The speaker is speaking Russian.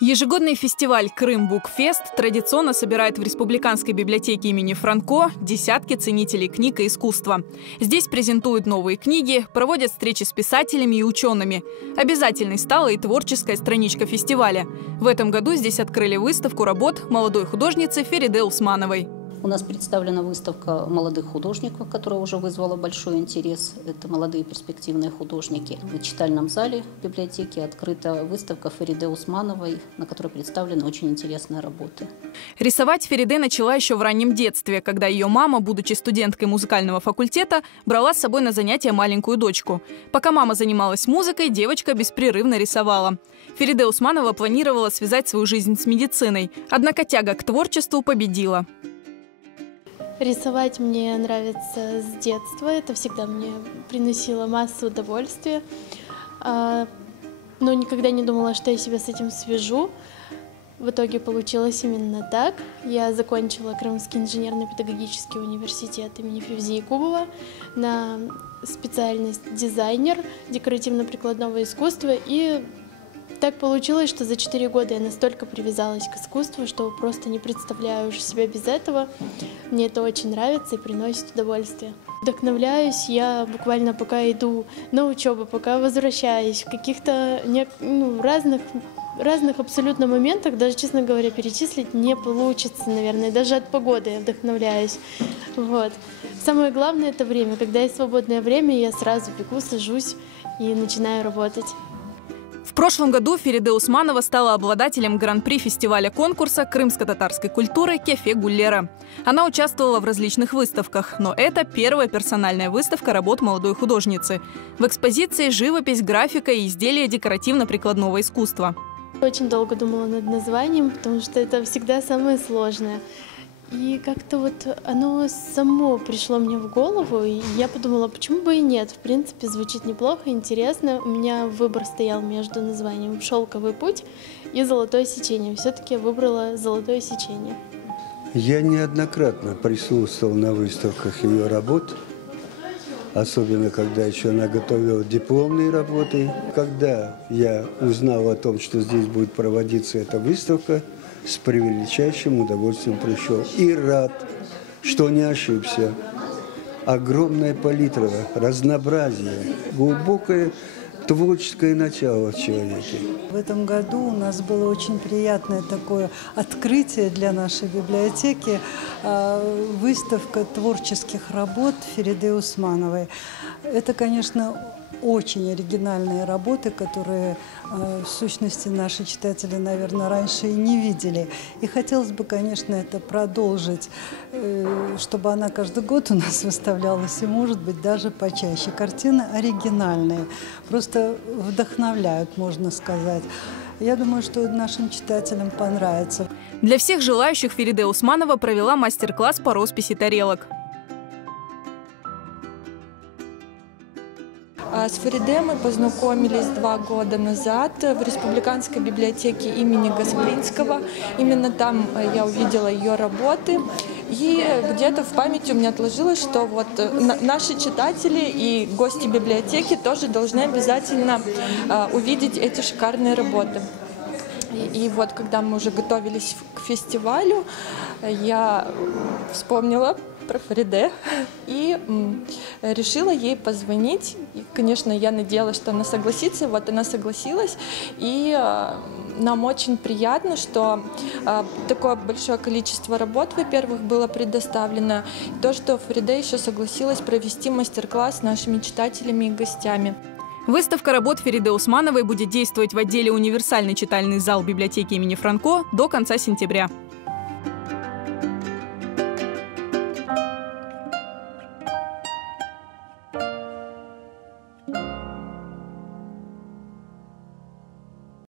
Ежегодный фестиваль «Крым Букфест» традиционно собирает в Республиканской библиотеке имени Франко десятки ценителей книг и искусства. Здесь презентуют новые книги, проводят встречи с писателями и учеными. Обязательной стала и творческая страничка фестиваля. В этом году здесь открыли выставку работ молодой художницы Фериде Усмановой. У нас представлена выставка молодых художников, которая уже вызвала большой интерес. Это молодые перспективные художники. В читальном зале библиотеки открыта выставка Фериде Усмановой, на которой представлены очень интересные работы. Рисовать Фериде начала еще в раннем детстве, когда ее мама, будучи студенткой музыкального факультета, брала с собой на занятия маленькую дочку. Пока мама занималась музыкой, девочка беспрерывно рисовала. Фериде Усманова планировала связать свою жизнь с медициной, однако тяга к творчеству победила. Рисовать мне нравится с детства, это всегда мне приносило массу удовольствия, но никогда не думала, что я себя с этим свяжу. В итоге получилось именно так. Я закончила Крымский инженерно-педагогический университет имени Февзии Кубова на специальность дизайнер декоративно-прикладного искусства, и так получилось, что за 4 года я настолько привязалась к искусству, что просто не представляю уже себя без этого. Мне это очень нравится и приносит удовольствие. Вдохновляюсь я буквально пока иду на учебу, пока возвращаюсь, в каких-то разных абсолютно моментах, даже, честно говоря, перечислить не получится, наверное. Даже от погоды я вдохновляюсь. Вот. Самое главное – это время. Когда есть свободное время, я сразу бегу, сажусь и начинаю работать. В прошлом году Фериде Усманова стала обладателем гран-при фестиваля-конкурса крымско-татарской культуры «Кефе Гуллера». Она участвовала в различных выставках, но это первая персональная выставка работ молодой художницы. В экспозиции живопись, графика и изделия декоративно-прикладного искусства. Очень долго думала над названием, потому что это всегда самое сложное. И как-то вот оно само пришло мне в голову, и я подумала, почему бы и нет. В принципе, звучит неплохо, интересно. У меня выбор стоял между названием «Шелковый путь» и «Золотое сечение». Все-таки я выбрала «Золотое сечение». Я неоднократно присутствовал на выставках ее работ, особенно когда еще она готовила дипломные работы. Когда я узнал о том, что здесь будет проводиться эта выставка, с превеличайшим удовольствием пришел. И рад, что не ошибся. Огромная палитра, разнообразие, глубокое творческое начало в человеке. В этом году у нас было очень приятное такое открытие для нашей библиотеки. Выставка творческих работ Фериде Усмановой. Это, конечно, очень оригинальные работы, которые, в сущности, наши читатели, наверное, раньше и не видели. И хотелось бы, конечно, это продолжить, чтобы она каждый год у нас выставлялась, и, может быть, даже почаще. Картины оригинальные, просто вдохновляют, можно сказать. Я думаю, что нашим читателям понравится. Для всех желающих Фериде Усманова провела мастер-класс по росписи тарелок. С Фериде мы познакомились 2 года назад в Республиканской библиотеке имени Гаспринского. Именно там я увидела ее работы. И где-то в памяти у меня отложилось, что вот наши читатели и гости библиотеки тоже должны обязательно увидеть эти шикарные работы. И вот, когда мы уже готовились к фестивалю, я вспомнила про Фериде и решила ей позвонить. И, конечно, я надеялась, что она согласится. Вот она согласилась. И нам очень приятно, что такое большое количество работ, во-первых, было предоставлено. То, что Фериде еще согласилась провести мастер-класс с нашими читателями и гостями. Выставка работ Фериде Усмановой будет действовать в отделе «Универсальный читальный зал» библиотеки имени Франко до конца сентября.